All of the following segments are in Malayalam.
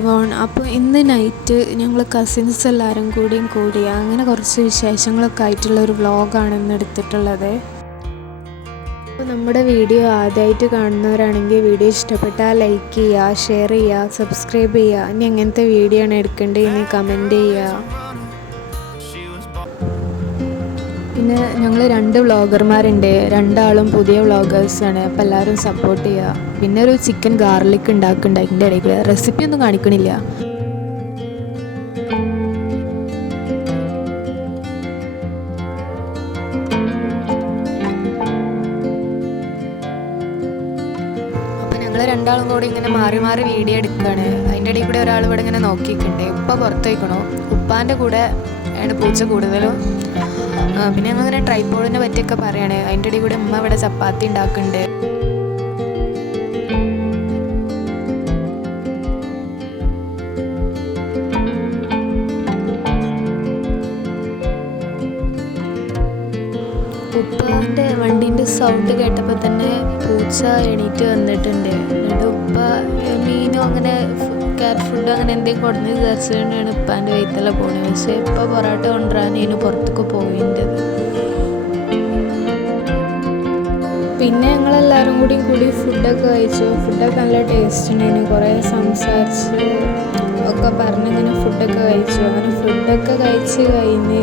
എവ്രിവൺ. അപ്പോൾ ഇന്ന് നൈറ്റ് ഞങ്ങൾ കസിൻസ് എല്ലാവരും കൂടി അങ്ങനെ കുറച്ച് വിശേഷങ്ങളൊക്കെ ആയിട്ടുള്ള ഒരു വ്ളോഗാണ് ഇന്ന് എടുത്തിട്ടുള്ളത്. അപ്പോൾ നമ്മുടെ വീഡിയോ ആദ്യമായിട്ട് കാണുന്നവരാണെങ്കിൽ വീഡിയോ ഇഷ്ടപ്പെട്ടാൽ ലൈക്ക് ചെയ്യുക, ഷെയർ ചെയ്യുക, സബ്സ്ക്രൈബ് ചെയ്യുക. ഇനി എങ്ങനത്തെ വീഡിയോ ആണ് എടുക്കേണ്ടതെന്ന് കമൻറ്റ് ചെയ്യുക. പിന്നെ ഞങ്ങൾ 2 വ്ളോഗർമാരുണ്ട്, 2 ആളും പുതിയ വ്ളോഗേഴ്സാണ്. അപ്പോൾ എല്ലാവരും സപ്പോർട്ട് ചെയ്യുക. പിന്നെ ഒരു ചിക്കൻ ഗാർലിക് ഉണ്ടാക്കുന്നുണ്ട്, അതിൻ്റെ ഇടയിൽ കൂടെ റെസിപ്പി ഒന്നും കാണിക്കണില്ല. അപ്പോൾ ഞങ്ങൾ 2 ആളും കൂടി ഇങ്ങനെ മാറി മാറി വീഡിയോ എടുക്കുകയാണ്. അതിൻ്റെ ഇടയിൽ കൂടെ ഒരാൾ ഇവിടെ ഇങ്ങനെ നോക്കിയിട്ടുണ്ട്. ഉപ്പ പുറത്ത് വയ്ക്കണോ, ഉപ്പാൻ്റെ കൂടെ ആണ് പൂച്ച കൂടുതലും. പിന്നെ ഞങ്ങളിങ്ങനെ ട്രൈപോഡിനെ പറ്റിയൊക്കെ പറയാണ്. അതിൻ്റെ ഇടയിൽ കൂടെ ഉമ്മ ഇവിടെ ചപ്പാത്തി ഉണ്ടാക്കുന്നുണ്ട്. ഉപ്പാൻ്റെ വണ്ടീൻ്റെ സൗണ്ട് കേട്ടപ്പോൾ തന്നെ പൂച്ച എണീറ്റ് വന്നിട്ടുണ്ട്. എന്നിട്ട് ഉപ്പ മീനും അങ്ങനെ ക്യാറ്റ് ഫുഡ് അങ്ങനെ എന്തെങ്കിലും കൊടുന്ന് വിചാരിച്ചുകൊണ്ടാണ് ഉപ്പാൻ്റെ വയറ്റെല്ലാം പോകുന്നത്. പക്ഷേ ഇപ്പോൾ പൊറോട്ട കൊണ്ടുവരാനേനു പുറത്തേക്ക് പോയിൻ്റെത്. പിന്നെ ഞങ്ങളെല്ലാവരും കൂടി ഫുഡൊക്കെ കഴിച്ചു. ഫുഡൊക്കെ നല്ല ടേസ്റ്റ് ഉണ്ടായിരുന്നു. കുറേ സംസാരിച്ച് ഒക്കെ പറഞ്ഞിങ്ങനെ ഫുഡൊക്കെ കഴിച്ചു. അങ്ങനെ ഫുഡൊക്കെ കഴിച്ച് കഴിഞ്ഞ്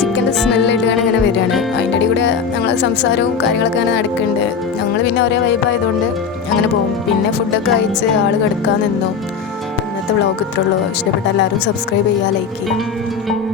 ചിക്കൻ്റെ സ്മെല്ലായിട്ടാണ് ഇങ്ങനെ വരികയാണ്. അതിൻ്റെ ഇടയിൽ കൂടെ ഞങ്ങൾ സംസാരവും കാര്യങ്ങളൊക്കെ അങ്ങനെ നടക്കുന്നുണ്ട്. ഞങ്ങൾ പിന്നെ ഒരേ വൈബായതുകൊണ്ട് അങ്ങനെ പോകും. പിന്നെ ഫുഡൊക്കെ കഴിച്ച് ആൾ കിടക്കാൻ നിന്നു. ഇന്നത്തെ വ്ളോഗ് ഇത്രയുള്ളൂ. ഇഷ്ടപ്പെട്ട എല്ലാവരും സബ്സ്ക്രൈബ് ചെയ്യുക, ലൈക്ക് ചെയ്യുക.